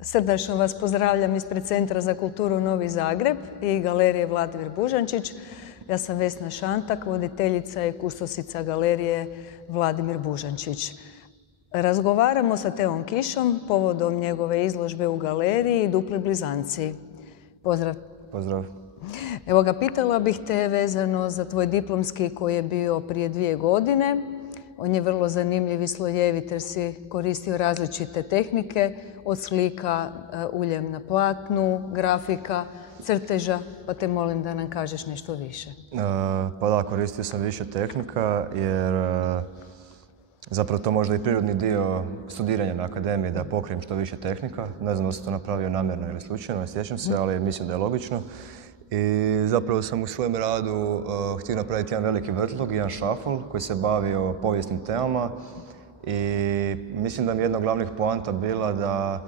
Srdačno vas pozdravljam ispred Centra za kulturu Novi Zagreb i Galerije Vladimir Bužančić. Ja sam Vesna Šantak, voditeljica i kustosica Galerije Vladimir Bužančić. Razgovaramo sa Teom Kišom povodom njegove izložbe u galeriji Dupli blizanci. Pozdrav. Pozdrav. Evo ga, pitala bih te vezano za tvoj diplomski koji je bio prije 2 godine. On je vrlo zanimljiv i slojevit jer si koristio različite tehnike, od slika uljem na platnu, grafika, crteža, pa te molim da nam kažeš nešto više. Pa da, koristio sam više tehnika jer zapravo to možda i prirodni dio studiranja na akademiji da pokrijem što više tehnika. Ne znam da sam to napravio namjerno ili slučajno, ne sjećam se, ali mislim da je logično. I zapravo sam u svojem radu htio napraviti jedan veliki vrtlog, jedan šafl koji se bavio povijesnim temama i mislim da mi je jedna od glavnih poanta bila da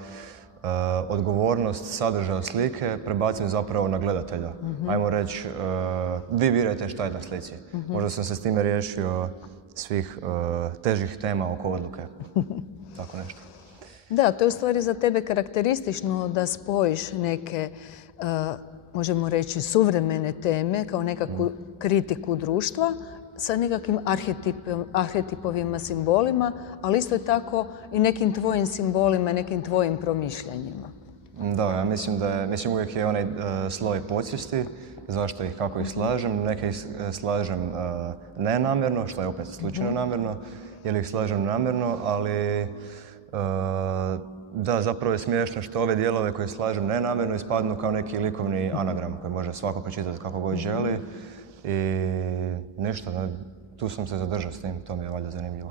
odgovornost sadržaja slike prebacim zapravo na gledatelja. Ajmo reći, vi birajte šta je na slici. Možda sam se s time riješio svih težih tema oko odluke. Tako nešto. Da, to je u stvari za tebe karakteristično da spojiš neke možemo reći, suvremene teme kao nekakvu kritiku društva sa nekakvim arhetipovima, simbolima, ali isto je tako i nekim tvojim simbolima, nekim tvojim promišljanjima. Da, ja mislim da uvijek je onaj sloj podsvijesti, zašto ih, kako ih slažem. Neke ih slažem nenamjerno, što je opet slučajno namjerno, ili ih slažem namjerno, ali da, zapravo je smiješno što ove dijelove koje slažem nenamjerno ispadnu kao neki likovni anagram koji može svako pročitati kako god želi i ništa, tu sam se zadržao s tim, to mi je valjda zanimljivo.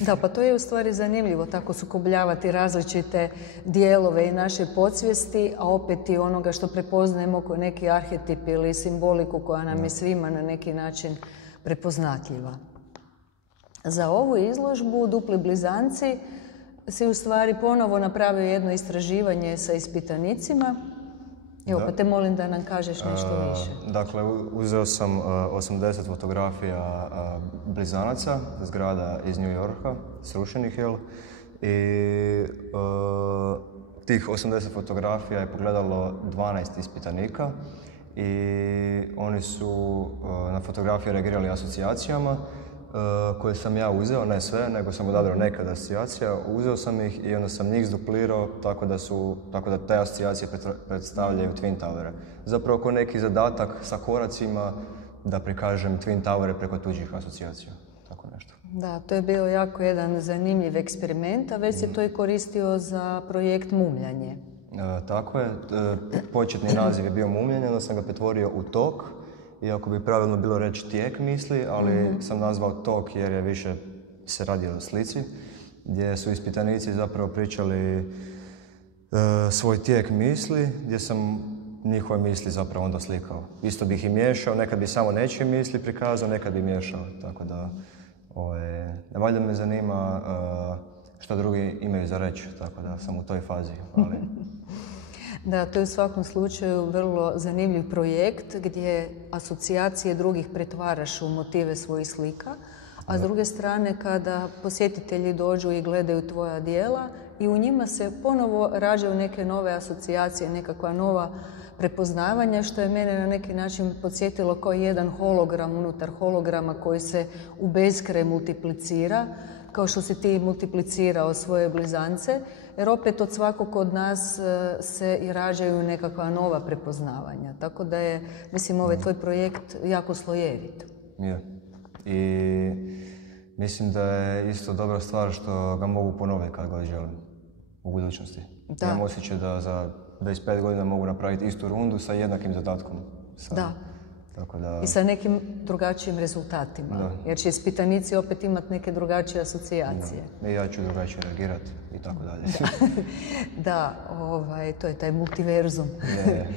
Da, pa to je u stvari zanimljivo, tako sukobljavati različite dijelove i naše podsvijesti, a opet i onoga što prepoznajemo kao neki arhetip ili simboliku koja nam je svima na neki način prepoznatljiva. Za ovu izložbu Dupli blizanci si u stvari ponovo napravio jedno istraživanje sa ispitanicima. Evo, pa te molim da nam kažeš nešto više. Dakle, uzeo sam 80 fotografija blizanaca, zgrada iz New Yorka, srušenih, jel? I tih 80 fotografija je pogledalo 12 ispitanika i oni su na fotografije reagirali asocijacijama koje sam ja uzeo, ne sve, nego sam odabrao neke od asocijacija, uzeo sam ih i onda sam njih zduplirao tako da te asocijacije predstavljaju Twin Towere. Zapravo kao neki zadatak sa koracima da prikažem Twin Towere preko tuđih asocijacija, tako nešto. Da, to je bio jako jedan zanimljiv eksperiment, a već se to i koristio za projekt Mumljanje. Tako je, početni naziv je bio Mumljanje, onda sam ga pretvorio u tok. Iako bi pravilno bilo reći tijek misli, ali sam nazvao tok jer je više se radi o slici, gdje su ispitanici zapravo pričali svoj tijek misli, gdje sam njihove misli zapravo onda slikao. Isto bih ih miješao, nekad bi samo nečije misli prikazao, nekad bi miješao, tako da valjda me zanima što drugi imaju za reći, tako da sam u toj fazi, ali... Da, to je u svakom slučaju vrlo zanimljiv projekt gdje asocijacije drugih pretvaraš u motive svojih slika, a s druge strane kada posjetitelji dođu i gledaju tvoja djela i u njima se ponovo rađaju neke nove asocijacije, nekakva nova prepoznavanja, što je mene na neki način podsjetilo kao jedan hologram unutar holograma koji se u beskraj multiplicira, kao što si ti multiplicirao svoje blizance, jer opet od svakog od nas se i rađaju nekakva nova prepoznavanja. Tako da je, mislim, ovaj tvoj projekt jako slojevit. Je. I mislim da je isto dobra stvar što ga mogu ponoviti kad ga želim u budućnosti. Da. Imam osjećaj da za 25 godina mogu napraviti istu rundu sa jednakim zadatkom. Da. Tako da... I sa nekim drugačijim rezultatima. Da. Jer će ispitanici opet imati neke drugačije asocijacije. Da. I ja ću drugačije reagirati i tako dalje. Da, to je taj multiverzum. Je.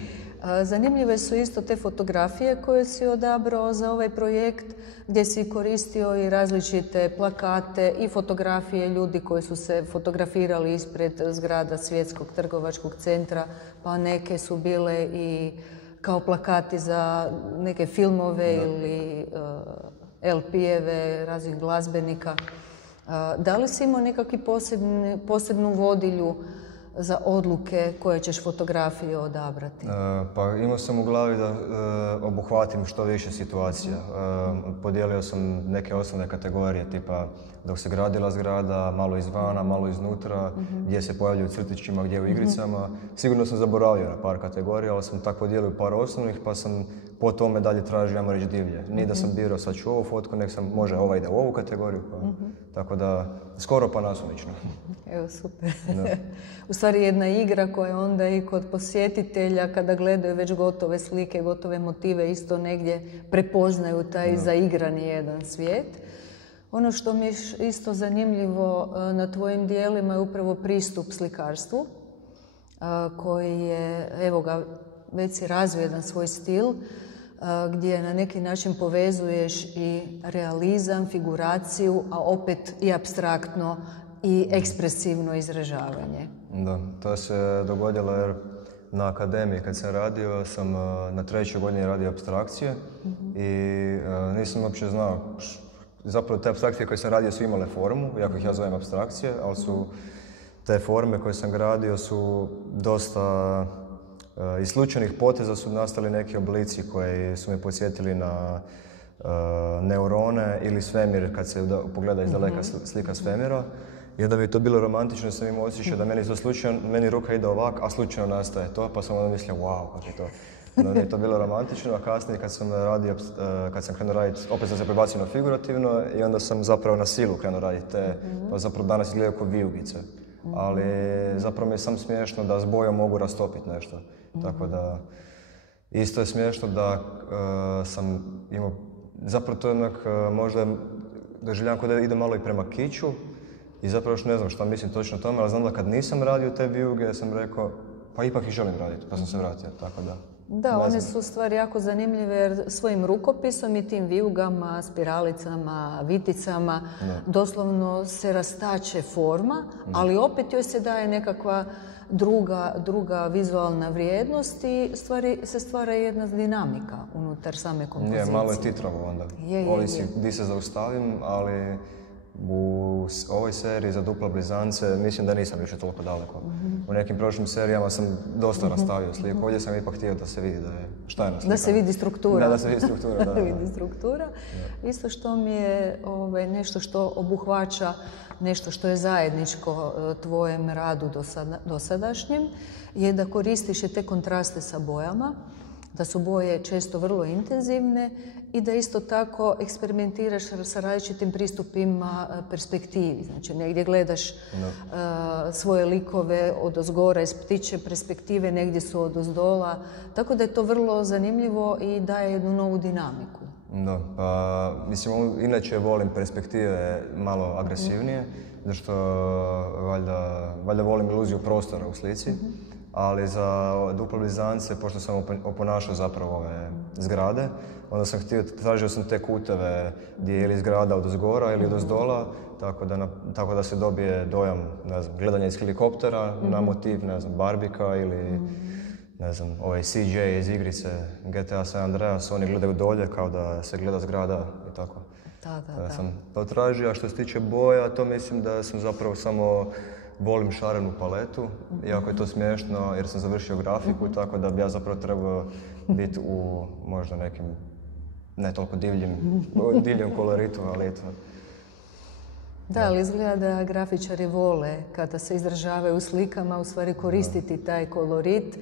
Zanimljive su isto te fotografije koje si odabrao za ovaj projekt, gdje si koristio i različite plakate i fotografije ljudi koji su se fotografirali ispred zgrada Svjetskog trgovačkog centra, pa neke su bile i kao plakati za neke filmove ili LP-eve raznih glazbenika. Da li si imao nekakvu posebnu vodilju za odluke koje ćeš fotografije odabrati? Pa imao sam u glavi da obuhvatim što više situacija. Podijelio sam neke osnovne kategorije, tipa dok se gradila zgrada, malo izvana, malo iznutra, gdje se pojavljuju u crtićima, gdje u igricama. Sigurno sam zaboravio na par kategorija, ali sam tako podijelio par osnovnih, pa sam po tome dalje tražio, ajmo reći, divlje. Nije da sam birao sad ću ovu fotku, nek sam može ova ide u ovu kategoriju. Pa. Tako da, skoro pa nasumično. Evo, super. U stvari jedna igra koja onda i kod posjetitelja, kada gledaju već gotove slike, gotove motive, isto negdje prepoznaju taj zaigrani jedan svijet. Ono što mi je isto zanimljivo na tvojim dijelima je upravo pristup slikarstvu, koji je, evo ga, već si razvio jedan svoj stil, gdje na neki način povezuješ i realizam, figuraciju, a opet i apstraktno i ekspresivno izražavanje. Da, to se dogodilo jer na akademiji kad sam radio, sam na 3. godini radio apstrakcije i nisam uopće znao. Zapravo te apstrakcije koje sam radio su imale formu, iako ih ja zovem apstrakcije, ali su te forme koje sam gradio su dosta iz slučajnih poteza su nastali neki oblici koji su me podsjetili na neurone ili svemir kad se pogleda iz daleka slika svemira. I onda mi je to bilo romantično da sam imao osjećaj da meni ruka ide ovak, a slučajno nastaje to, pa sam onda mislio wow, kako je to. Onda mi je to bilo romantično, a kasnije kad sam krenuo raditi, opet sam se prebacio na figurativno i onda sam zapravo na silu krenuo raditi te, pa zapravo danas izgledaju kao vijugice. Ali zapravo mi je sam smiješno da s bojom mogu rastopiti nešto. Tako da, isto je smiješno da sam imao, zapravo to je onak možda doživljavam kao da ide malo i prema kiću i zapravo još ne znam šta mislim točno o tome, ali znam da kad nisam radio te vijuge sam rekao pa ipak ih želim raditi, pa sam se vratio, tako da. Da, one su u stvari jako zanimljive jer svojim rukopisom i tim vijugama, spiralicama, viticama doslovno se rastače forma, ali opet joj se daje nekakva druga vizualna vrijednost i se stvara jedna dinamika unutar same kompozicije. Je, malo je titravo onda. Ovisi gdje se zaustavim, ali u ovoj seriji za dupla blizance mislim da nisam više toliko daleko. U nekim prošlim serijama sam dosta rastavio sliku. Ovdje sam ipak htio da se vidi šta je na slikama. Da se vidi struktura. Da se vidi struktura, da. Vidi struktura. Isto što mi je nešto što obuhvaća nešto što je zajedničko tvojem radu dosadašnjem, je da koristiš te kontraste sa bojama, da su boje često vrlo intenzivne i da isto tako eksperimentiraš sa različitim pristupima perspektivi. Znači, negdje gledaš svoje likove odozgora iz ptičje perspektive, negdje su odozdola. Tako da je to vrlo zanimljivo i daje jednu novu dinamiku. Da, pa mislim, inače volim perspektive malo agresivnije, zato što valjda volim iluziju prostora u slici. Ali za duple blizance, pošto sam oponašao zapravo ove zgrade, onda sam tražio sam te kuteve gdje je ili zgrada odozgora ili odozdola, tako da se dobije dojam, ne znam, gledanja iz helikoptera na motiv, ne znam, Barbika ili ne znam, ovaj CJ iz igrice GTA San Andreas, oni gledaju dolje kao da se gleda zgrada i tako. Da. Sam to tražio, a što se tiče boja, to mislim da sam zapravo samo volim šarenu paletu, iako je to smiješno jer sam završio grafiku, tako da bi ja zapravo trebao biti u možda nekim ne toliko divljem koloritu, ali eto. Da, ali izgleda da grafičari vole kada se izražavaju u slikama, u stvari koristiti taj kolorit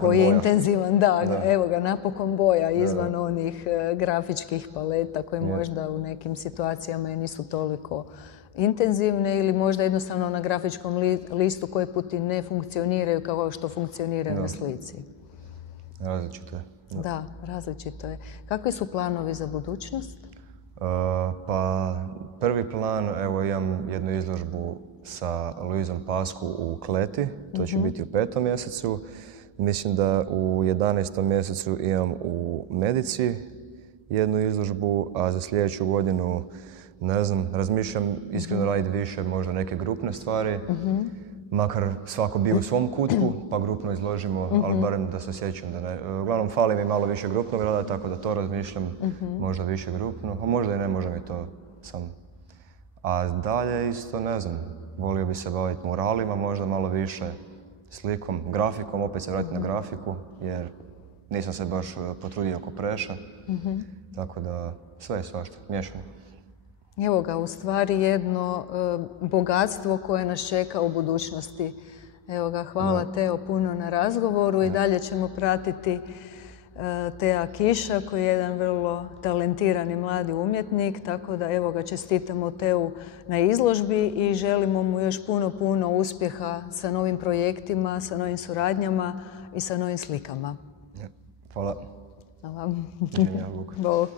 koji je intenzivan. Da, evo ga, napokon boja izvan onih grafičkih paleta koje možda u nekim situacijama nisu toliko intenzivne ili možda jednostavno na grafičkom listu koji puti ne funkcioniraju kao što funkcioniraju na slici. Različito je. Da, različito je. Kakvi su planovi za budućnost? Pa prvi plan, evo imam jednu izložbu sa Luizom Pascu u Kleti, to će biti u 5. mjesecu. Mislim da u 11. mjesecu imam u Medici jednu izložbu, a za sljedeću godinu ne znam, razmišljam iskreno raditi više možda neke grupne stvari, makar svako bio u svom kutku, pa grupno izložimo, ali barem da se sjećam da ne. Uglavnom, fali mi malo više grupnog rada, tako da to razmišljam, možda više grupno, a možda i ne, možda mi to sam. A dalje isto, ne znam, volio bi se baviti muralima, možda malo više slikom, grafikom, opet se vratiti na grafiku, jer nisam se baš potrudio oko preša. Tako da sve je svašta, miješano. Evo ga, u stvari jedno bogatstvo koje nas čeka u budućnosti. Evo ga, hvala Teo puno na razgovoru i dalje ćemo pratiti Tea Kiša koji je jedan vrlo talentirani mladi umjetnik, tako da evo ga, čestitamo Teu na izložbi i želimo mu još puno uspjeha sa novim projektima, sa novim suradnjama i sa novim slikama. Hvala. Hvala. Doviđenja, Bog. Bog.